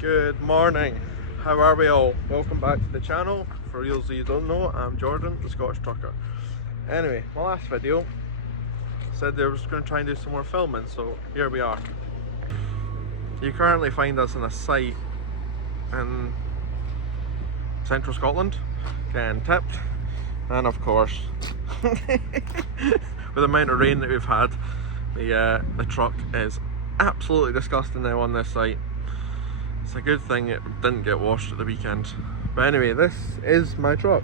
Good morning, how are we all? Welcome back to the channel. For reals that you don't know, I'm Jordan, the Scottish Trucker. Anyway, my last video said they was going to try and do some more filming, so here we are. You currently find us in a site in central Scotland, getting tipped, and of course, with the amount of rain that we've had, the truck is absolutely disgusting now on this site. It's a good thing it didn't get washed at the weekend. But anyway, this is my truck.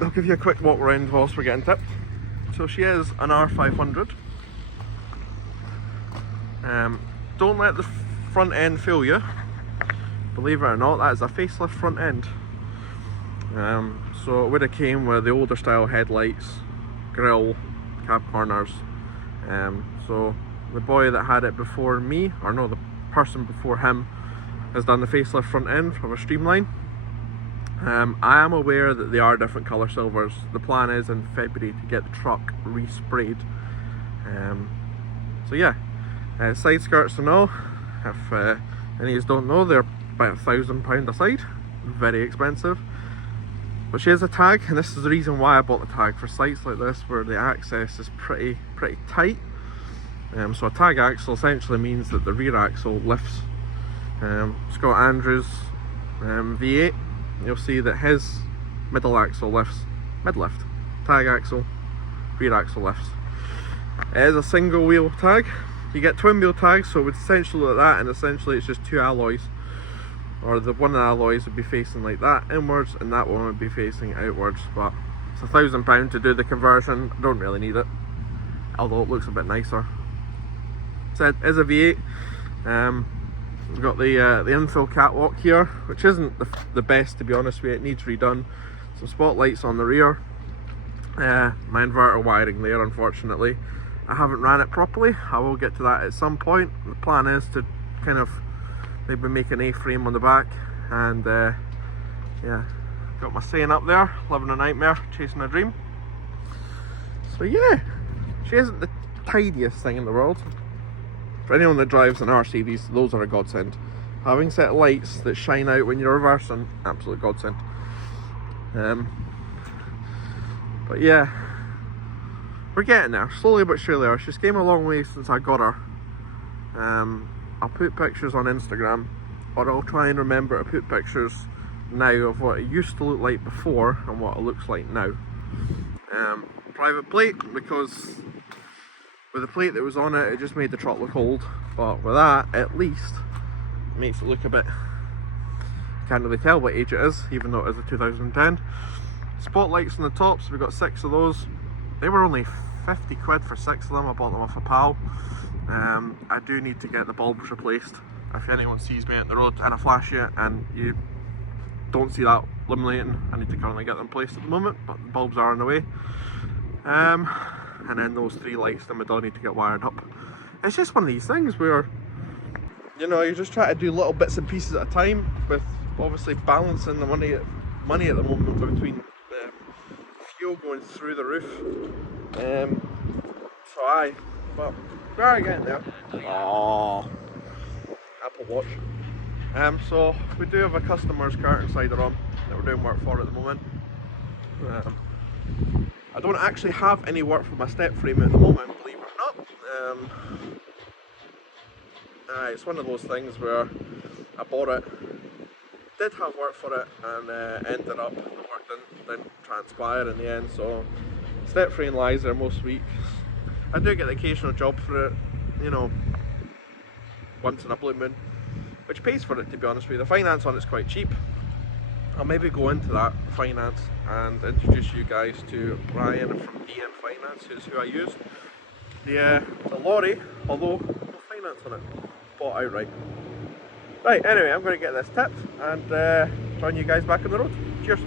I'll give you a quick walk around whilst we're getting tipped. So she is an R500. Don't let the front end fool you. Believe it or not, that is a facelift front end. So it would have came with the older style headlights, grille, cab corners. So the boy that had it before me, or no, the person before him, has done the facelift front end of a Streamline. I am aware that they are different colour silvers. The plan is in February to get the truck resprayed. So yeah, side skirts and all, if any of you don't know, they're about £1,000 a side, very expensive. But she has a tag, and this is the reason why I bought the tag for sites like this where the access is pretty tight. So a tag axle essentially means that the rear axle lifts. Scott Andrews V8, you'll see that his middle axle lifts mid-lift, tag axle, rear axle lifts. It is a single wheel tag. You get twin wheel tags, so it would essentially look like that, and essentially it's just two alloys, or the one of the alloys would be facing like that inwards and that one would be facing outwards. But it's £1,000 to do the conversion. I don't really need it, although it looks a bit nicer. So it is a V8. We've got the infill catwalk here, which isn't the best, to be honest with you. It needs redone. Some spotlights on the rear. My inverter wiring there, unfortunately. I haven't ran it properly. I will get to that at some point. The plan is to kind of maybe make an A-frame on the back, and yeah, got my saying up there, living a nightmare, chasing a dream. So yeah, she isn't the tidiest thing in the world. For anyone that drives an RC, those are a godsend. Having set lights that shine out when you're reversing, absolute godsend. But yeah, we're getting there, slowly but surely. She's came a long way since I got her. I'll put pictures on Instagram, or I'll try and remember to put pictures now of what it used to look like before and what it looks like now. Private plate, because with the plate that was on it, it just made the truck look old. But with that, at least, it makes it look a bit... Can't really tell what age it is, even though it is a 2010. Spotlights on the tops, we've got 6 of those. They were only 50 quid for 6 of them. I bought them off a pal. I do need to get the bulbs replaced. If anyone sees me at the road and I flash you and you don't see that illuminating, I need to currently get them placed at the moment, but the bulbs are on the way. And then those 3 lights in the middle need to get wired up. It's just one of these things where, you know, you just try to do little bits and pieces at a time, with obviously balancing the money at the moment between the fuel going through the roof. But we are getting there. Oh, Apple Watch. So we do have a customer's curtain sider on that we're doing work for at the moment. I don't actually have any work for my step frame at the moment, believe it or not. It's one of those things where I bought it, did have work for it, and ended up the work didn't transpire in the end. So step frame lies there most weeks. I do get the occasional job for it, you know, once in a blue moon, which pays for it, to be honest with you. The finance on it's quite cheap. I'll maybe go into that finance and introduce you guys to Ryan from DM Finance, who's who I used. The lorry, although no finance on it, bought outright. Right, anyway, I'm going to get this tipped and join you guys back on the road. Cheers.